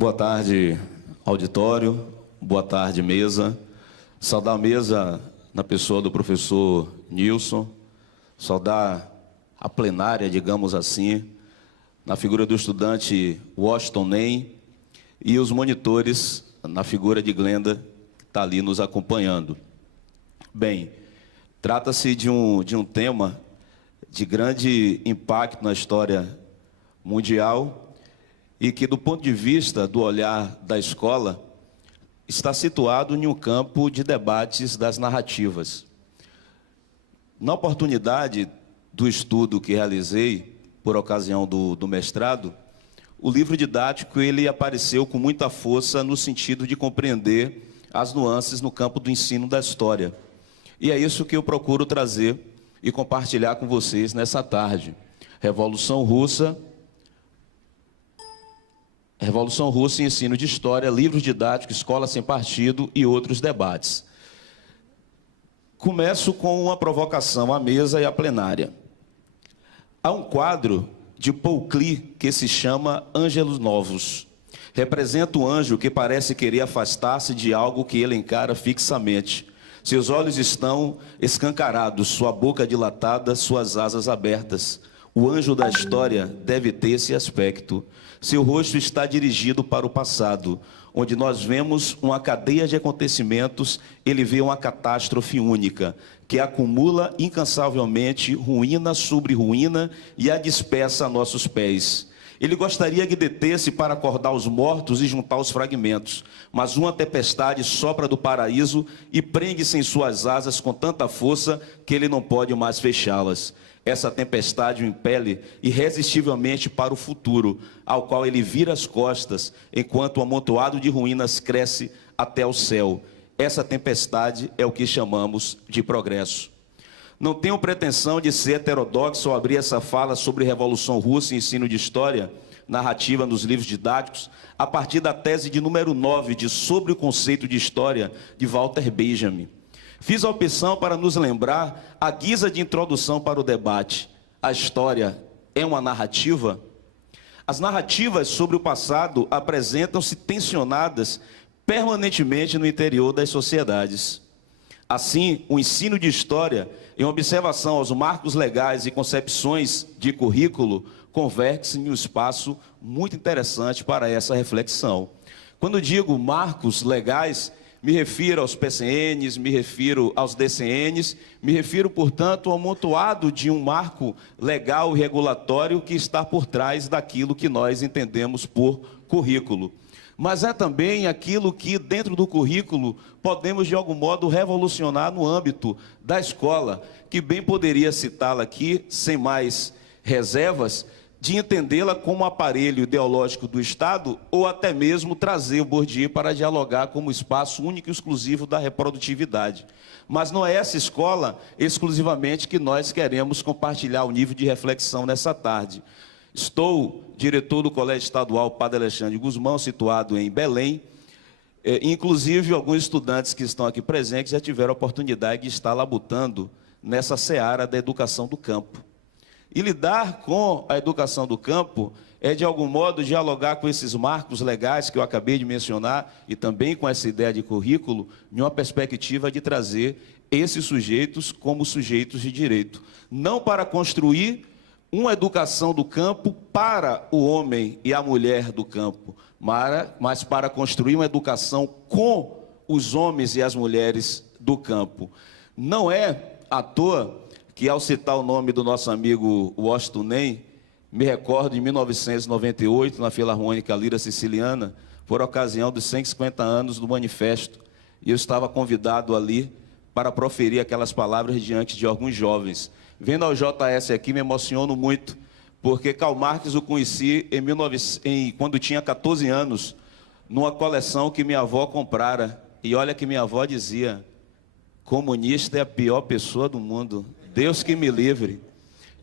Boa tarde, auditório. Boa tarde, mesa. Saudar a mesa na pessoa do professor Nilson. Saudar a plenária, digamos assim, na figura do estudante Washington Ney e os monitores na figura de Glenda, que está ali nos acompanhando. Bem, trata-se de um tema de grande impacto na história mundial e que, do ponto de vista do olhar da escola, está situado em um campo de debates das narrativas. Na oportunidade do estudo que realizei, por ocasião do mestrado, o livro didático ele apareceu com muita força no sentido de compreender as nuances no campo do ensino da história. E é isso que eu procuro trazer e compartilhar com vocês nessa tarde. Revolução Russa e ensino de história, livros didáticos, escola sem partido e outros debates. Começo com uma provocação à mesa e à plenária. Há um quadro de Paul Klee que se chama Ângelos Novos. Representa o anjo que parece querer afastar-se de algo que ele encara fixamente. Seus olhos estão escancarados, sua boca dilatada, suas asas abertas. O anjo da história deve ter esse aspecto. Seu rosto está dirigido para o passado, onde nós vemos uma cadeia de acontecimentos, ele vê uma catástrofe única, que acumula incansavelmente ruína sobre ruína e a dispersa a nossos pés. Ele gostaria que detesse para acordar os mortos e juntar os fragmentos, mas uma tempestade sopra do paraíso e prende-se em suas asas com tanta força que ele não pode mais fechá-las. Essa tempestade o impele irresistivelmente para o futuro, ao qual ele vira as costas, enquanto o amontoado de ruínas cresce até o céu. Essa tempestade é o que chamamos de progresso. Não tenho pretensão de ser heterodoxo ao abrir essa fala sobre Revolução Russa e ensino de história, narrativa nos livros didáticos, a partir da tese de número 9 de Sobre o Conceito de História, de Walter Benjamin. Fiz a opção para nos lembrar, à guisa de introdução para o debate, a história é uma narrativa? As narrativas sobre o passado apresentam-se tensionadas permanentemente no interior das sociedades. Assim, o ensino de história, em observação aos marcos legais e concepções de currículo, converte-se em um espaço muito interessante para essa reflexão. Quando digo marcos legais, me refiro aos PCNs, me refiro aos DCNs, me refiro, portanto, ao amontoado de um marco legal e regulatório que está por trás daquilo que nós entendemos por currículo. Mas é também aquilo que, dentro do currículo, podemos, de algum modo, revolucionar no âmbito da escola, que bem poderia citá-la aqui, sem mais reservas, de entendê-la como aparelho ideológico do Estado, ou até mesmo trazer o Bourdieu para dialogar como espaço único e exclusivo da reprodutividade. Mas não é essa escola exclusivamente que nós queremos compartilhar o nível de reflexão nessa tarde. Estou diretor do Colégio Estadual Padre Alexandre Guzmão, situado em Belém. Inclusive, alguns estudantes que estão aqui presentes já tiveram a oportunidade de estar labutando nessa seara da educação do campo. E lidar com a educação do campo é, de algum modo, dialogar com esses marcos legais que eu acabei de mencionar e também com essa ideia de currículo, em uma perspectiva de trazer esses sujeitos como sujeitos de direito. Não para construir uma educação do campo para o homem e a mulher do campo, mas para construir uma educação com os homens e as mulheres do campo. Não é à toa que, ao citar o nome do nosso amigo Washington Ney, me recordo de 1998, na Filarmônica Lira Siciliana, por ocasião dos 150 anos do Manifesto, e eu estava convidado ali para proferir aquelas palavras diante de alguns jovens. Vendo ao JS aqui, me emociono muito, porque Karl Marx o conheci quando tinha 14 anos, numa coleção que minha avó comprara. E olha que minha avó dizia: comunista é a pior pessoa do mundo, Deus que me livre.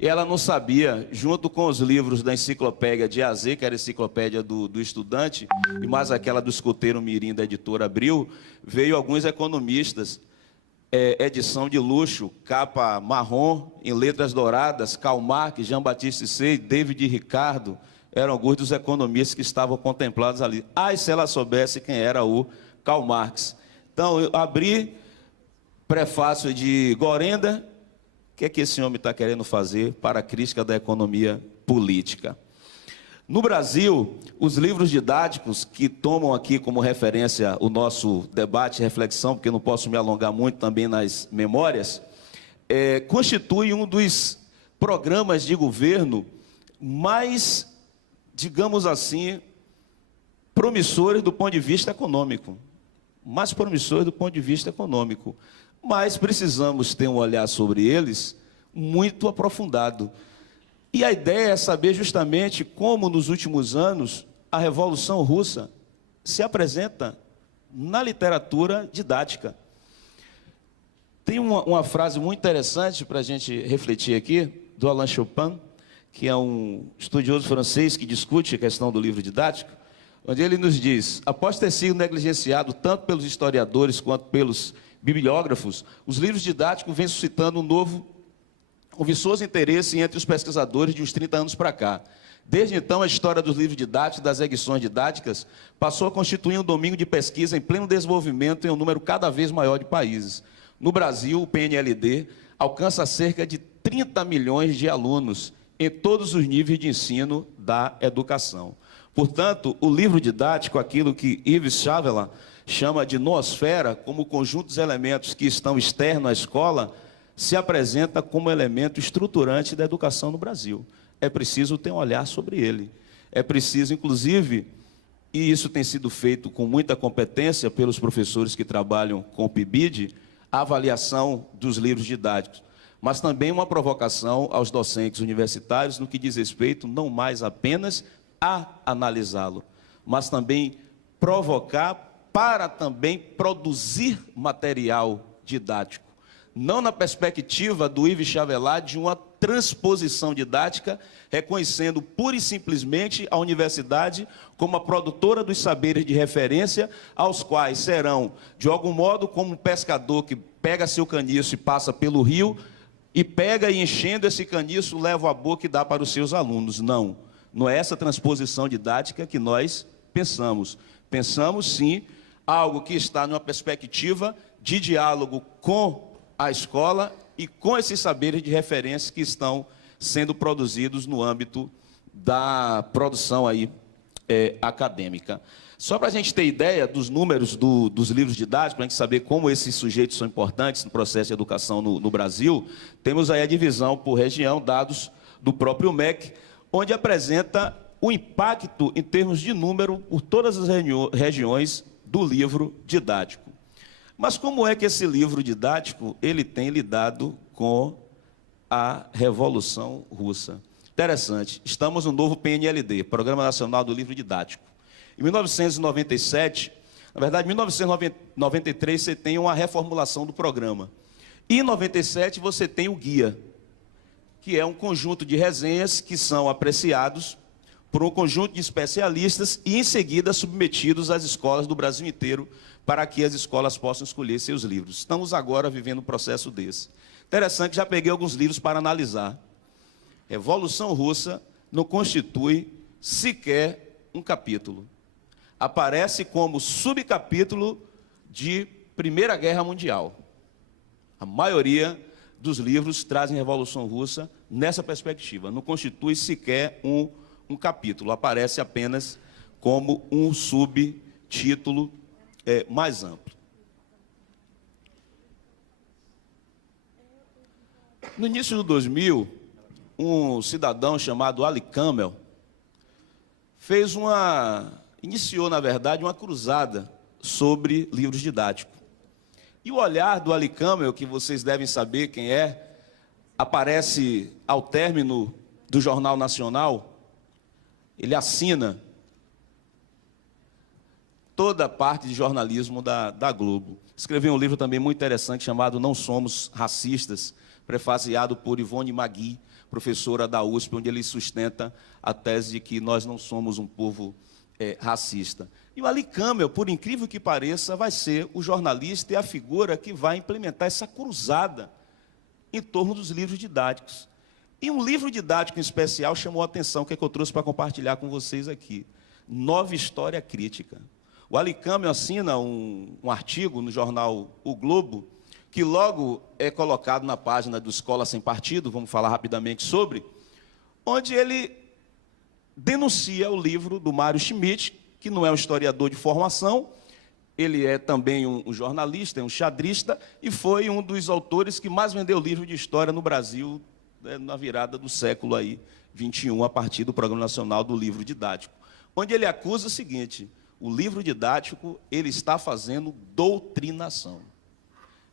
E ela não sabia, junto com os livros da enciclopédia de AZ, que era a enciclopédia do estudante, e mais aquela do escoteiro mirim da editora Abril, veio alguns economistas, edição de luxo, capa marrom, em letras douradas, Karl Marx, Jean-Baptiste Say, David Ricardo, eram alguns dos economistas que estavam contemplados ali. Ai, se ela soubesse quem era o Karl Marx. Então, eu abri prefácio de Gorenda. O que é que esse homem está querendo fazer para a crítica da economia política? No Brasil, os livros didáticos que tomam aqui como referência o nosso debate e reflexão, porque eu não posso me alongar muito também nas memórias, constituem um dos programas de governo mais, digamos assim, promissores do ponto de vista econômico. Mais promissores do ponto de vista econômico. Mas precisamos ter um olhar sobre eles muito aprofundado. E a ideia é saber justamente como, nos últimos anos, a Revolução Russa se apresenta na literatura didática. Tem uma frase muito interessante para a gente refletir aqui, do Alain Chopin, que é um estudioso francês que discute a questão do livro didático, onde ele nos diz: após ter sido negligenciado tanto pelos historiadores quanto pelos bibliógrafos, os livros didáticos vêm suscitando um viçoso interesse entre os pesquisadores de uns 30 anos para cá. Desde então, a história dos livros didáticos e das edições didáticas passou a constituir um domínio de pesquisa em pleno desenvolvimento em um número cada vez maior de países. No Brasil, o PNLD alcança cerca de 30 milhões de alunos em todos os níveis de ensino da educação. Portanto, o livro didático, aquilo que Yves Chavelat chama de noosfera, como o conjunto dos elementos que estão externos à escola, se apresenta como elemento estruturante da educação no Brasil. É preciso ter um olhar sobre ele. É preciso, inclusive, e isso tem sido feito com muita competência pelos professores que trabalham com o PIBID, a avaliação dos livros didáticos, mas também uma provocação aos docentes universitários no que diz respeito não mais apenas a analisá-lo, mas também provocar para também produzir material didático. Não na perspectiva do Yves Chavelat de uma transposição didática, reconhecendo pura e simplesmente a universidade como a produtora dos saberes de referência, aos quais serão, de algum modo, como um pescador que pega seu caniço e passa pelo rio, e pega e enchendo esse caniço, leva à boca e dá para os seus alunos. Não, não é essa transposição didática que nós pensamos. Pensamos, sim, algo que está numa perspectiva de diálogo com a escola e com esses saberes de referência que estão sendo produzidos no âmbito da produção aí, acadêmica. Só para a gente ter ideia dos números dos livros didáticos, para a gente saber como esses sujeitos são importantes no processo de educação no Brasil, temos aí a divisão por região, dados do próprio MEC, onde apresenta o impacto em termos de número por todas as regiões do livro didático. Mas como é que esse livro didático ele tem lidado com a Revolução Russa? Interessante, estamos no novo PNLD, Programa Nacional do Livro Didático. Em 1997, na verdade, em 1993, você tem uma reformulação do programa. E em 97, você tem o guia, que é um conjunto de resenhas que são apreciados por um conjunto de especialistas e, em seguida, submetidos às escolas do Brasil inteiro, para que as escolas possam escolher seus livros. Estamos agora vivendo um processo desse. Interessante, já peguei alguns livros para analisar. Revolução Russa não constitui sequer um capítulo. Aparece como subcapítulo de Primeira Guerra Mundial. A maioria dos livros trazem Revolução Russa nessa perspectiva. Não constitui sequer um capítulo. Aparece apenas como um subtítulo mais amplo. No início de 2000, um cidadão chamado Ali Camel iniciou, na verdade, uma cruzada sobre livros didáticos. E o olhar do Ali Camel, que vocês devem saber quem é, aparece ao término do Jornal Nacional. Ele assina toda a parte de jornalismo da Globo. Escreveu um livro também muito interessante chamado Não Somos Racistas, prefaciado por Ivone Magui, professora da USP, onde ele sustenta a tese de que nós não somos um povo racista. E o Ali Camel, por incrível que pareça, vai ser o jornalista e a figura que vai implementar essa cruzada em torno dos livros didáticos. E um livro didático em especial chamou a atenção, que é que eu trouxe para compartilhar com vocês aqui. Nova História Crítica. O Ali Câmara assina um artigo no jornal O Globo, que logo é colocado na página do Escola Sem Partido, vamos falar rapidamente sobre, onde ele denuncia o livro do Mário Schmidt, que não é um historiador de formação, ele é também um jornalista, é um xadrista, e foi um dos autores que mais vendeu livro de história no Brasil, na virada do século aí, 21, a partir do Programa Nacional do Livro Didático, onde ele acusa o seguinte: o livro didático ele está fazendo doutrinação.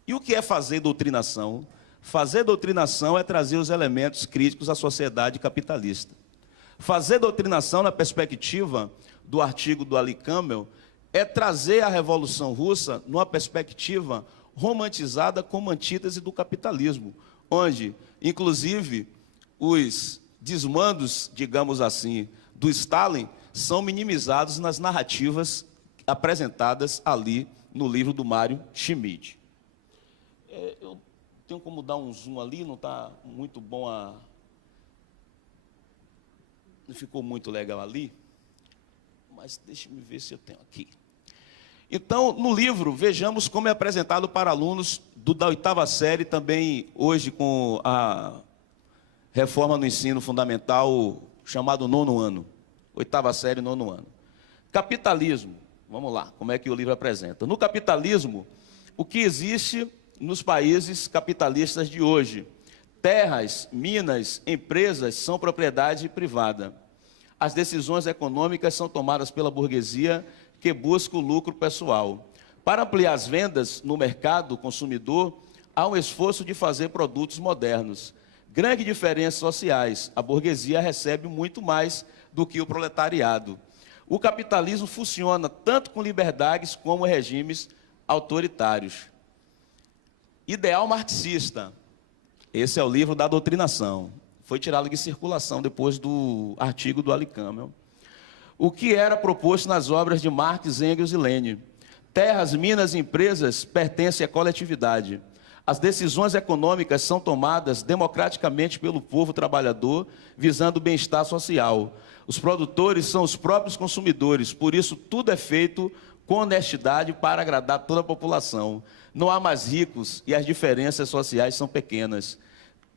E o que é fazer doutrinação? Fazer doutrinação é trazer os elementos críticos à sociedade capitalista. Fazer doutrinação, na perspectiva do artigo do Ali Campbell, é trazer a Revolução Russa numa perspectiva romantizada como antítese do capitalismo, onde, inclusive, os desmandos, digamos assim, do Stalin são minimizados nas narrativas apresentadas ali no livro do Mário Schmidt. Eu tenho como dar um zoom ali, não está muito bom não ficou muito legal ali, mas deixe-me ver se eu tenho aqui. Então, no livro, vejamos como é apresentado para alunos da 8ª série, também hoje com a reforma no ensino fundamental, chamado 9º ano. 8ª série, 9º ano. Capitalismo. Vamos lá, como é que o livro apresenta. No capitalismo, o que existe nos países capitalistas de hoje? Terras, minas, empresas são propriedade privada. As decisões econômicas são tomadas pela burguesia, que busca o lucro pessoal. Para ampliar as vendas no mercado consumidor, há um esforço de fazer produtos modernos. Grandes diferenças sociais. A burguesia recebe muito mais do que o proletariado. O capitalismo funciona tanto com liberdades como regimes autoritários. Ideal marxista. Esse é o livro da doutrinação. Foi tirado de circulação depois do artigo do Ali Campbell. O que era proposto nas obras de Marx, Engels e Lenin? Terras, minas e empresas pertencem à coletividade. As decisões econômicas são tomadas democraticamente pelo povo trabalhador, visando o bem-estar social. Os produtores são os próprios consumidores, por isso tudo é feito com honestidade para agradar toda a população. Não há mais ricos e as diferenças sociais são pequenas.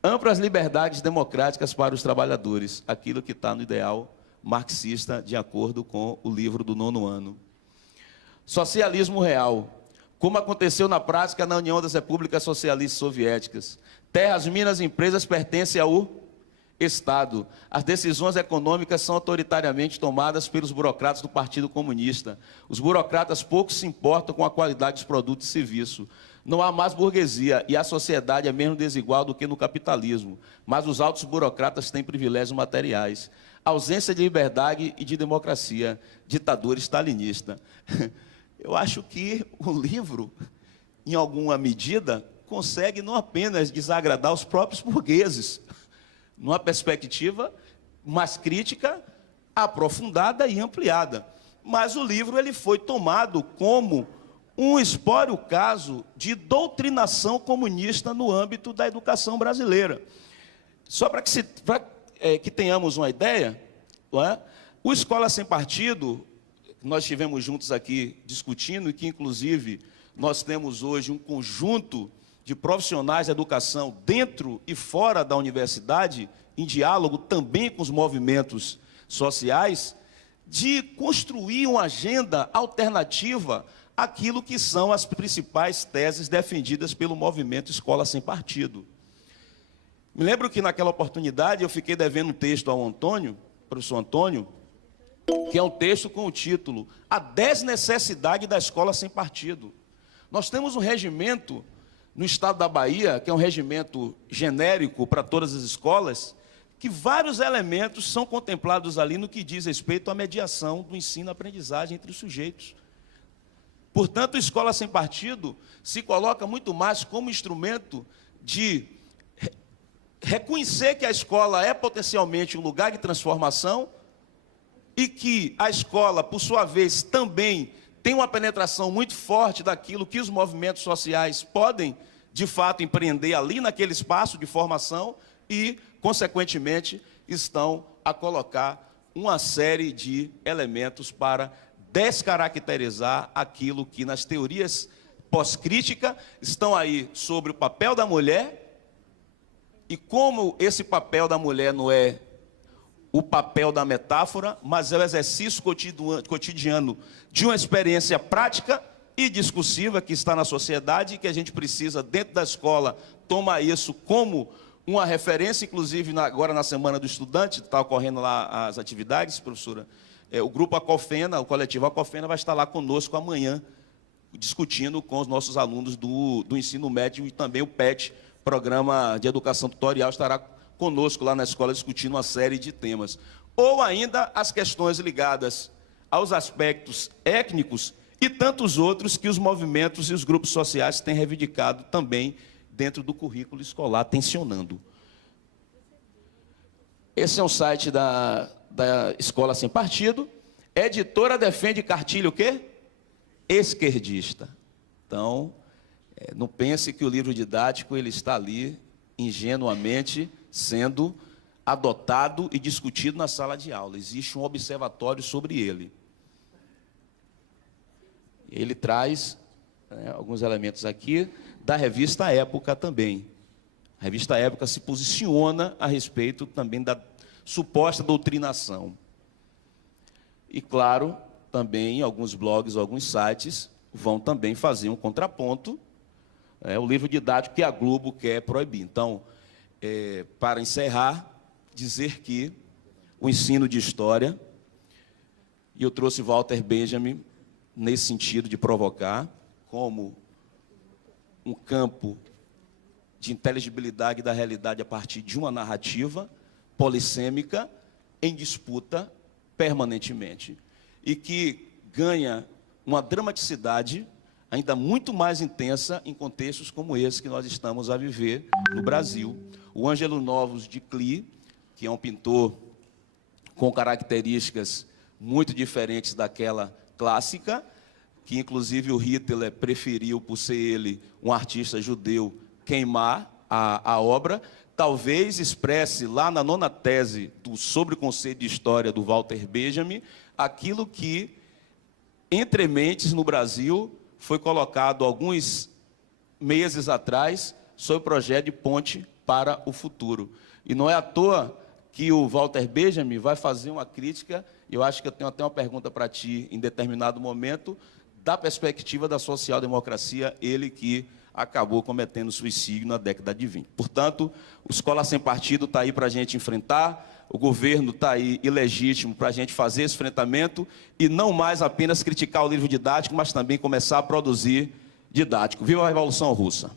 Amplas liberdades democráticas para os trabalhadores, aquilo que está no ideal marxista, de acordo com o livro do 9º ano. Socialismo real. Como aconteceu na prática na União das Repúblicas Socialistas Soviéticas. Terras, minas e empresas pertencem ao Estado. As decisões econômicas são autoritariamente tomadas pelos burocratas do Partido Comunista. Os burocratas pouco se importam com a qualidade dos produtos e serviços. Não há mais burguesia e a sociedade é menos desigual do que no capitalismo. Mas os altos burocratas têm privilégios materiais. Ausência de liberdade e de democracia. Ditadura stalinista. Eu acho que o livro, em alguma medida, consegue não apenas desagradar os próprios burgueses, numa perspectiva mais crítica, aprofundada e ampliada. Mas o livro ele foi tomado como um espúrio caso de doutrinação comunista no âmbito da educação brasileira. Só para que tenhamos uma ideia, não é? O Escola Sem Partido, nós estivemos juntos aqui discutindo, e que, inclusive, nós temos hoje um conjunto de profissionais da educação dentro e fora da universidade, em diálogo também com os movimentos sociais, de construir uma agenda alternativa àquilo que são as principais teses defendidas pelo movimento Escola Sem Partido. Me lembro que, naquela oportunidade, eu fiquei devendo um texto ao Antônio, professor Antônio, que é um texto com o título A Desnecessidade da Escola Sem Partido. Nós temos um regimento no estado da Bahia, que é um regimento genérico para todas as escolas, que vários elementos são contemplados ali no que diz respeito à mediação do ensino-aprendizagem entre os sujeitos. Portanto, a Escola Sem Partido se coloca muito mais como instrumento de reconhecer que a escola é potencialmente um lugar de transformação e que a escola, por sua vez, também tem uma penetração muito forte daquilo que os movimentos sociais podem, de fato, empreender ali naquele espaço de formação e consequentemente, estão a colocar uma série de elementos para descaracterizar aquilo que nas teorias pós-crítica estão aí sobre o papel da mulher e como esse papel da mulher não é o papel da metáfora, mas é o exercício cotidiano de uma experiência prática e discursiva que está na sociedade e que a gente precisa, dentro da escola, tomar isso como uma referência, inclusive agora na Semana do Estudante, está ocorrendo lá as atividades, professora. O grupo Acofena, o coletivo Acofena, vai estar lá conosco amanhã, discutindo com os nossos alunos do ensino médio e também o PET, Programa de Educação Tutorial, estará conosco lá na escola discutindo uma série de temas. Ou ainda as questões ligadas aos aspectos étnicos e tantos outros que os movimentos e os grupos sociais têm reivindicado também dentro do currículo escolar, tensionando. Esse é um site da Escola Sem Partido. Editora defende cartilha o quê? Esquerdista. Então, não pense que o livro didático ele está ali ingenuamente sendo adotado e discutido na sala de aula. Existe um observatório sobre ele. Ele traz alguns elementos aqui da revista Época também. A revista Época se posiciona a respeito também da suposta doutrinação. E, claro, também alguns blogs, alguns sites vão também fazer um contraponto. O livro didático que a Globo quer proibir. Então, para encerrar, dizer que o ensino de história, e eu trouxe Walter Benjamin nesse sentido de provocar, como um campo de inteligibilidade da realidade a partir de uma narrativa polissêmica em disputa permanentemente, e que ganha uma dramaticidade ainda muito mais intensa em contextos como esse que nós estamos a viver no Brasil. O Ângelos Novos de Klee, que é um pintor com características muito diferentes daquela clássica, que inclusive o Hitler preferiu, por ser ele um artista judeu, queimar a obra, talvez expresse lá na 9ª tese sobre o conceito de história do Walter Benjamin, aquilo que, entre mentes no Brasil, foi colocado alguns meses atrás, sob o projeto de Ponte para o Futuro. E não é à toa que o Walter Benjamin vai fazer uma crítica, e eu acho que eu tenho até uma pergunta para ti em determinado momento, da perspectiva da social-democracia, ele que acabou cometendo suicídio na década de 20. Portanto, o Escola Sem Partido está aí para a gente enfrentar, o governo está aí ilegítimo para a gente fazer esse enfrentamento e não mais apenas criticar o livro didático, mas também começar a produzir didático. Viva a Revolução Russa!